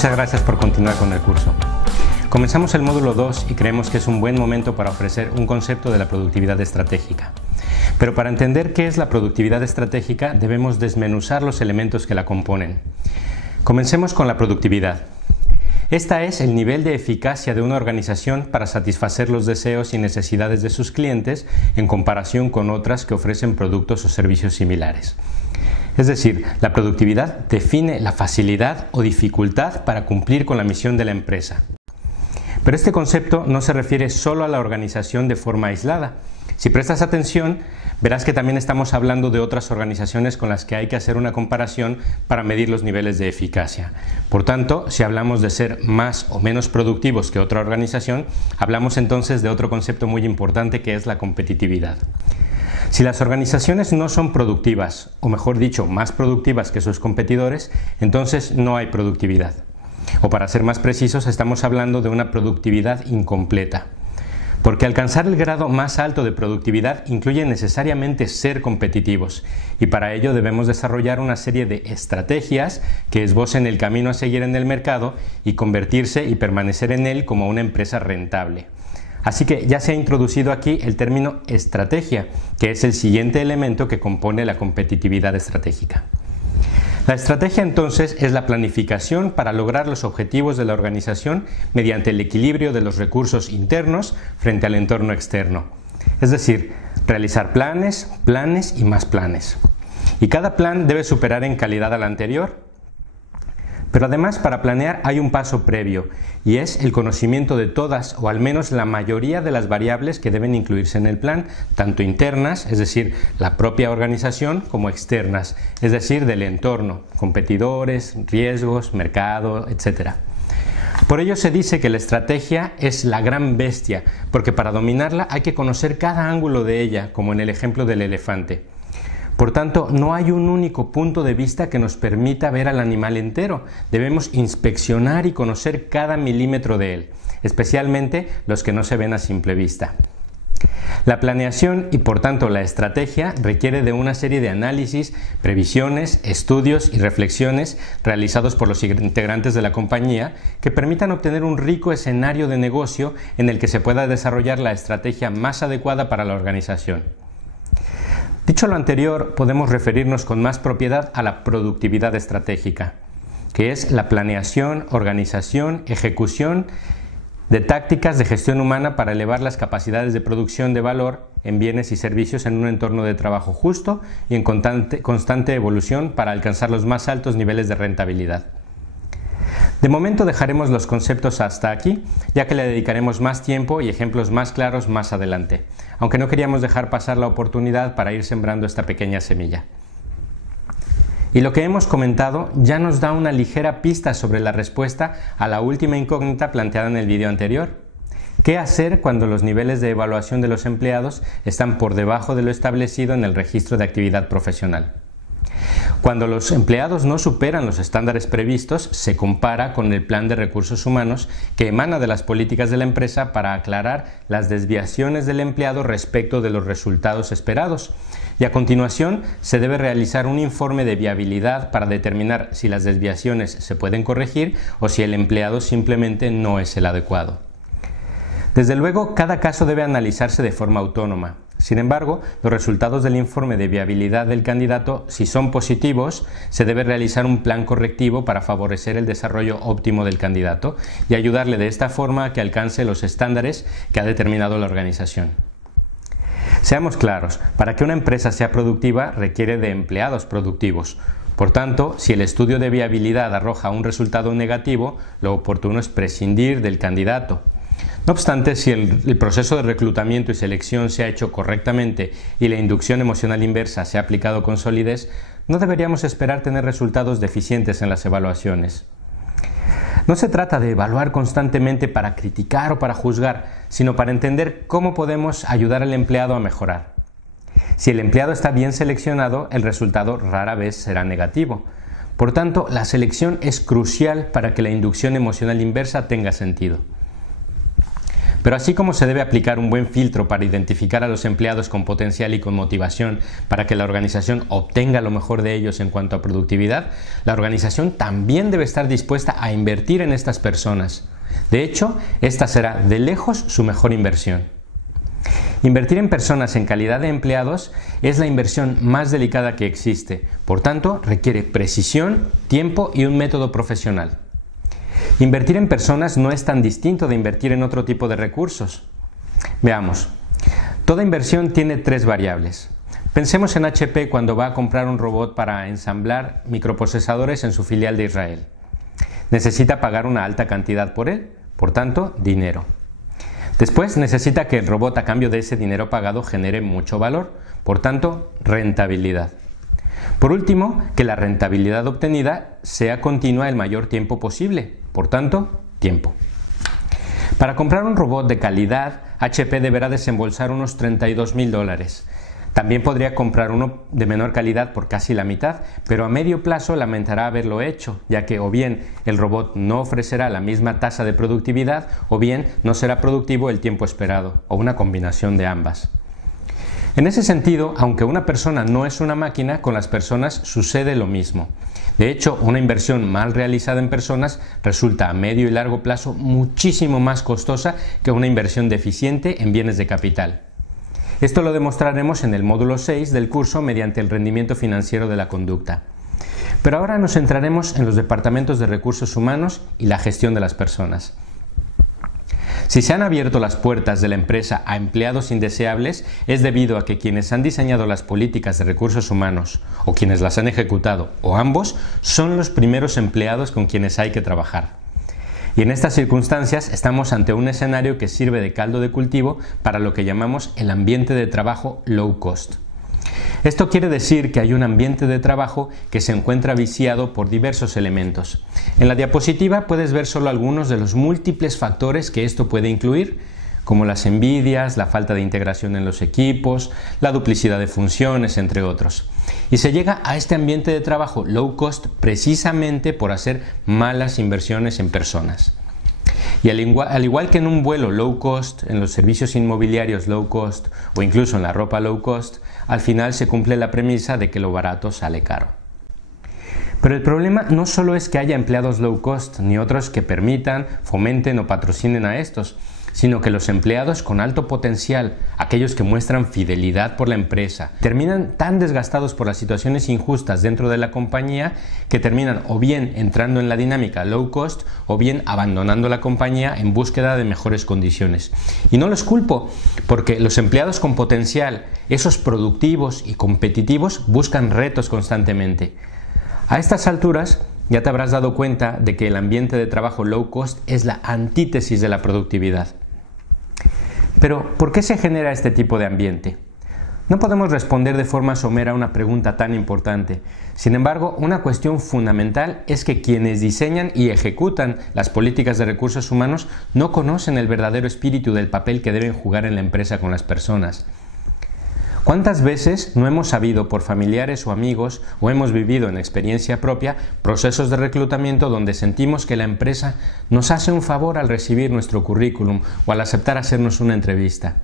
Muchas gracias por continuar con el curso. Comenzamos el módulo 2 y creemos que es un buen momento para ofrecer un concepto de la productividad estratégica. Pero para entender qué es la productividad estratégica debemos desmenuzar los elementos que la componen. Comencemos con la productividad. Esta es el nivel de eficacia de una organización para satisfacer los deseos y necesidades de sus clientes en comparación con otras que ofrecen productos o servicios similares. Es decir, la productividad define la facilidad o dificultad para cumplir con la misión de la empresa. Pero este concepto no se refiere solo a la organización de forma aislada. Si prestas atención, verás que también estamos hablando de otras organizaciones con las que hay que hacer una comparación para medir los niveles de eficacia. Por tanto, si hablamos de ser más o menos productivos que otra organización, hablamos entonces de otro concepto muy importante que es la competitividad. Si las organizaciones no son productivas, o mejor dicho, más productivas que sus competidores, entonces no hay productividad. O para ser más precisos, estamos hablando de una productividad incompleta. Porque alcanzar el grado más alto de productividad incluye necesariamente ser competitivos, y para ello debemos desarrollar una serie de estrategias que esbocen el camino a seguir en el mercado y convertirse y permanecer en él como una empresa rentable. Así que ya se ha introducido aquí el término estrategia, que es el siguiente elemento que compone la competitividad estratégica. La estrategia entonces es la planificación para lograr los objetivos de la organización mediante el equilibrio de los recursos internos frente al entorno externo. Es decir, realizar planes, planes y más planes. Y cada plan debe superar en calidad al anterior. Pero además, para planear hay un paso previo, y es el conocimiento de todas o al menos la mayoría de las variables que deben incluirse en el plan, tanto internas, es decir, la propia organización, como externas, es decir, del entorno, competidores, riesgos, mercado, etc. Por ello se dice que la estrategia es la gran bestia, porque para dominarla hay que conocer cada ángulo de ella, como en el ejemplo del elefante. Por tanto, no hay un único punto de vista que nos permita ver al animal entero. Debemos inspeccionar y conocer cada milímetro de él, especialmente los que no se ven a simple vista. La planeación y por tanto la estrategia requiere de una serie de análisis, previsiones, estudios y reflexiones realizados por los integrantes de la compañía que permitan obtener un rico escenario de negocio en el que se pueda desarrollar la estrategia más adecuada para la organización. Dicho lo anterior, podemos referirnos con más propiedad a la productividad estratégica, que es la planeación, organización, ejecución de tácticas de gestión humana para elevar las capacidades de producción de valor en bienes y servicios en un entorno de trabajo justo y en constante evolución para alcanzar los más altos niveles de rentabilidad. De momento dejaremos los conceptos hasta aquí, ya que le dedicaremos más tiempo y ejemplos más claros más adelante, aunque no queríamos dejar pasar la oportunidad para ir sembrando esta pequeña semilla. Y lo que hemos comentado ya nos da una ligera pista sobre la respuesta a la última incógnita planteada en el vídeo anterior. ¿Qué hacer cuando los niveles de evaluación de los empleados están por debajo de lo establecido en el registro de actividad profesional? Cuando los empleados no superan los estándares previstos, se compara con el plan de recursos humanos que emana de las políticas de la empresa para aclarar las desviaciones del empleado respecto de los resultados esperados. Y a continuación se debe realizar un informe de viabilidad para determinar si las desviaciones se pueden corregir o si el empleado simplemente no es el adecuado. Desde luego, cada caso debe analizarse de forma autónoma. Sin embargo, los resultados del informe de viabilidad del candidato, si son positivos, se debe realizar un plan correctivo para favorecer el desarrollo óptimo del candidato y ayudarle de esta forma a que alcance los estándares que ha determinado la organización. Seamos claros, para que una empresa sea productiva requiere de empleados productivos. Por tanto, si el estudio de viabilidad arroja un resultado negativo, lo oportuno es prescindir del candidato. No obstante, si el proceso de reclutamiento y selección se ha hecho correctamente y la inducción emocional inversa se ha aplicado con solidez, no deberíamos esperar tener resultados deficientes en las evaluaciones. No se trata de evaluar constantemente para criticar o para juzgar, sino para entender cómo podemos ayudar al empleado a mejorar. Si el empleado está bien seleccionado, el resultado rara vez será negativo. Por tanto, la selección es crucial para que la inducción emocional inversa tenga sentido. Pero así como se debe aplicar un buen filtro para identificar a los empleados con potencial y con motivación para que la organización obtenga lo mejor de ellos en cuanto a productividad, la organización también debe estar dispuesta a invertir en estas personas. De hecho, esta será de lejos su mejor inversión. Invertir en personas en calidad de empleados es la inversión más delicada que existe, por tanto, requiere precisión, tiempo y un método profesional. Invertir en personas no es tan distinto de invertir en otro tipo de recursos. Veamos, toda inversión tiene tres variables. Pensemos en HP cuando va a comprar un robot para ensamblar microprocesadores en su filial de Israel. Necesita pagar una alta cantidad por él, por tanto, dinero. Después necesita que el robot a cambio de ese dinero pagado genere mucho valor, por tanto, rentabilidad. Por último, que la rentabilidad obtenida sea continua el mayor tiempo posible, por tanto, tiempo. Para comprar un robot de calidad, HP deberá desembolsar unos $32.000. También podría comprar uno de menor calidad por casi la mitad, pero a medio plazo lamentará haberlo hecho, ya que o bien el robot no ofrecerá la misma tasa de productividad o bien no será productivo el tiempo esperado, o una combinación de ambas. En ese sentido, aunque una persona no es una máquina, con las personas sucede lo mismo. De hecho, una inversión mal realizada en personas resulta a medio y largo plazo muchísimo más costosa que una inversión deficiente en bienes de capital. Esto lo demostraremos en el módulo 6 del curso mediante el rendimiento financiero de la conducta. Pero ahora nos centraremos en los departamentos de recursos humanos y la gestión de las personas. Si se han abierto las puertas de la empresa a empleados indeseables, es debido a que quienes han diseñado las políticas de recursos humanos, o quienes las han ejecutado, o ambos, son los primeros empleados con quienes hay que trabajar. Y en estas circunstancias estamos ante un escenario que sirve de caldo de cultivo para lo que llamamos el ambiente de trabajo low cost. Esto quiere decir que hay un ambiente de trabajo que se encuentra viciado por diversos elementos. En la diapositiva puedes ver solo algunos de los múltiples factores que esto puede incluir, como las envidias, la falta de integración en los equipos, la duplicidad de funciones, entre otros. Y se llega a este ambiente de trabajo low cost precisamente por hacer malas inversiones en personas. Y al igual que en un vuelo low cost, en los servicios inmobiliarios low cost o incluso en la ropa low cost, al final se cumple la premisa de que lo barato sale caro. Pero el problema no solo es que haya empleados low cost, ni otros que permitan, fomenten o patrocinen a estos, sino que los empleados con alto potencial, aquellos que muestran fidelidad por la empresa, terminan tan desgastados por las situaciones injustas dentro de la compañía que terminan o bien entrando en la dinámica low cost o bien abandonando la compañía en búsqueda de mejores condiciones. Y no los culpo, porque los empleados con potencial, esos productivos y competitivos, buscan retos constantemente. A estas alturas, ya te habrás dado cuenta de que el ambiente de trabajo low cost es la antítesis de la productividad. Pero, ¿por qué se genera este tipo de ambiente? No podemos responder de forma somera a una pregunta tan importante. Sin embargo, una cuestión fundamental es que quienes diseñan y ejecutan las políticas de recursos humanos no conocen el verdadero espíritu del papel que deben jugar en la empresa con las personas. ¿Cuántas veces no hemos sabido por familiares o amigos o hemos vivido en experiencia propia procesos de reclutamiento donde sentimos que la empresa nos hace un favor al recibir nuestro currículum o al aceptar hacernos una entrevista?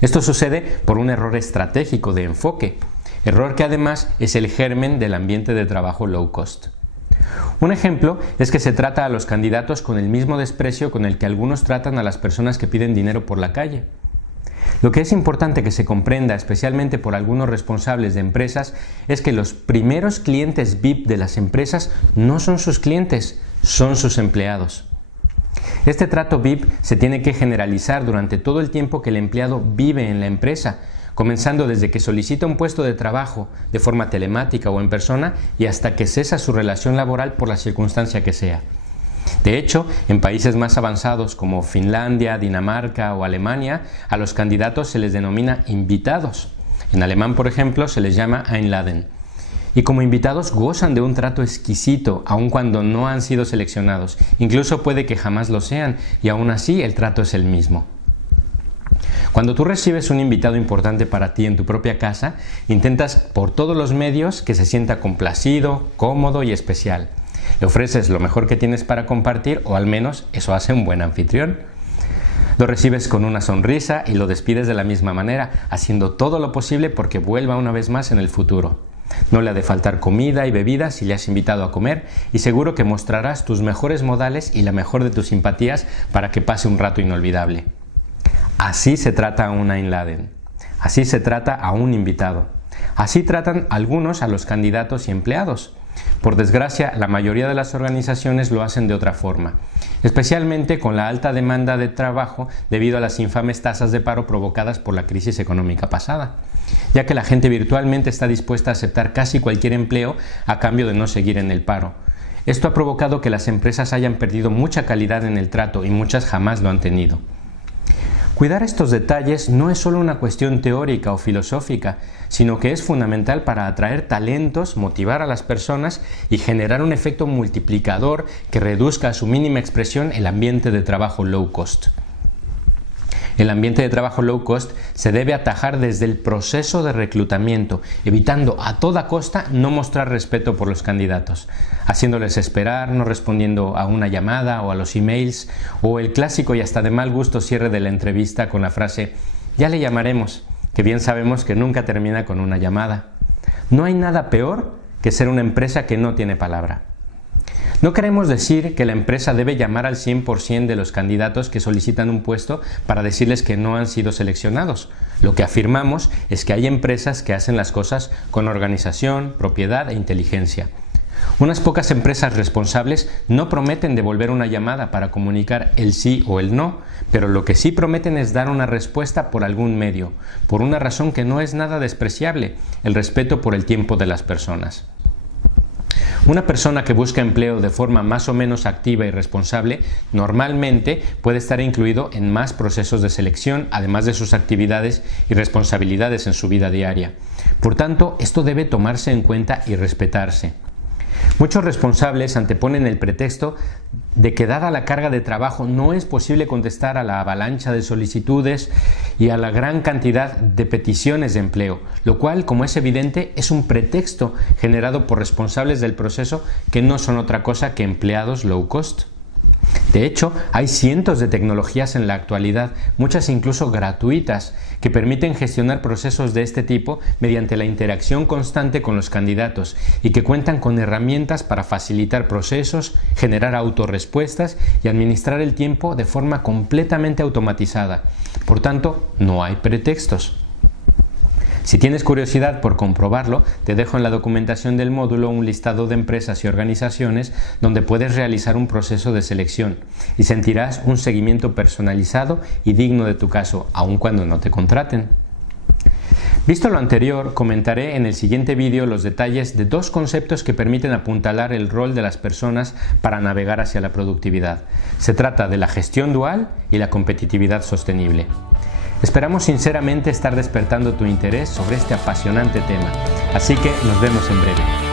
Esto sucede por un error estratégico de enfoque, error que además es el germen del ambiente de trabajo low cost. Un ejemplo es que se trata a los candidatos con el mismo desprecio con el que algunos tratan a las personas que piden dinero por la calle. Lo que es importante que se comprenda, especialmente por algunos responsables de empresas, es que los primeros clientes VIP de las empresas no son sus clientes, son sus empleados. Este trato VIP se tiene que generalizar durante todo el tiempo que el empleado vive en la empresa, comenzando desde que solicita un puesto de trabajo de forma telemática o en persona y hasta que cesa su relación laboral por la circunstancia que sea. De hecho, en países más avanzados como Finlandia, Dinamarca o Alemania, a los candidatos se les denomina invitados. En alemán, por ejemplo, se les llama Einladen. Y como invitados gozan de un trato exquisito, aun cuando no han sido seleccionados. Incluso puede que jamás lo sean, y aún así el trato es el mismo. Cuando tú recibes un invitado importante para ti en tu propia casa, intentas por todos los medios que se sienta complacido, cómodo y especial. Le ofreces lo mejor que tienes para compartir, o al menos eso hace un buen anfitrión. Lo recibes con una sonrisa y lo despides de la misma manera, haciendo todo lo posible porque vuelva una vez más en el futuro. No le ha de faltar comida y bebida si le has invitado a comer y seguro que mostrarás tus mejores modales y la mejor de tus simpatías para que pase un rato inolvidable. Así se trata a un Bin Laden. Así se trata a un invitado. Así tratan algunos a los candidatos y empleados. Por desgracia, la mayoría de las organizaciones lo hacen de otra forma, especialmente con la alta demanda de trabajo debido a las infames tasas de paro provocadas por la crisis económica pasada, ya que la gente virtualmente está dispuesta a aceptar casi cualquier empleo a cambio de no seguir en el paro. Esto ha provocado que las empresas hayan perdido mucha calidad en el trato y muchas jamás lo han tenido. Cuidar estos detalles no es solo una cuestión teórica o filosófica, sino que es fundamental para atraer talentos, motivar a las personas y generar un efecto multiplicador que reduzca a su mínima expresión el ambiente de trabajo low cost. El ambiente de trabajo low cost se debe atajar desde el proceso de reclutamiento, evitando a toda costa no mostrar respeto por los candidatos, haciéndoles esperar, no respondiendo a una llamada o a los emails, o el clásico y hasta de mal gusto cierre de la entrevista con la frase «ya le llamaremos», que bien sabemos que nunca termina con una llamada. No hay nada peor que ser una empresa que no tiene palabra. No queremos decir que la empresa debe llamar al 100% de los candidatos que solicitan un puesto para decirles que no han sido seleccionados. Lo que afirmamos es que hay empresas que hacen las cosas con organización, propiedad e inteligencia. Unas pocas empresas responsables no prometen devolver una llamada para comunicar el sí o el no, pero lo que sí prometen es dar una respuesta por algún medio, por una razón que no es nada despreciable, el respeto por el tiempo de las personas. Una persona que busca empleo de forma más o menos activa y responsable normalmente puede estar incluido en más procesos de selección, además de sus actividades y responsabilidades en su vida diaria. Por tanto, esto debe tomarse en cuenta y respetarse. Muchos responsables anteponen el pretexto de que dada la carga de trabajo no es posible contestar a la avalancha de solicitudes y a la gran cantidad de peticiones de empleo, lo cual, como es evidente, es un pretexto generado por responsables del proceso que no son otra cosa que empleados low cost. De hecho, hay cientos de tecnologías en la actualidad, muchas incluso gratuitas, que permiten gestionar procesos de este tipo mediante la interacción constante con los candidatos y que cuentan con herramientas para facilitar procesos, generar autorrespuestas y administrar el tiempo de forma completamente automatizada. Por tanto, no hay pretextos. Si tienes curiosidad por comprobarlo, te dejo en la documentación del módulo un listado de empresas y organizaciones donde puedes realizar un proceso de selección y sentirás un seguimiento personalizado y digno de tu caso, aun cuando no te contraten. Visto lo anterior, comentaré en el siguiente vídeo los detalles de dos conceptos que permiten apuntalar el rol de las personas para navegar hacia la productividad. Se trata de la gestión dual y la competitividad sostenible. Esperamos sinceramente estar despertando tu interés sobre este apasionante tema, así que nos vemos en breve.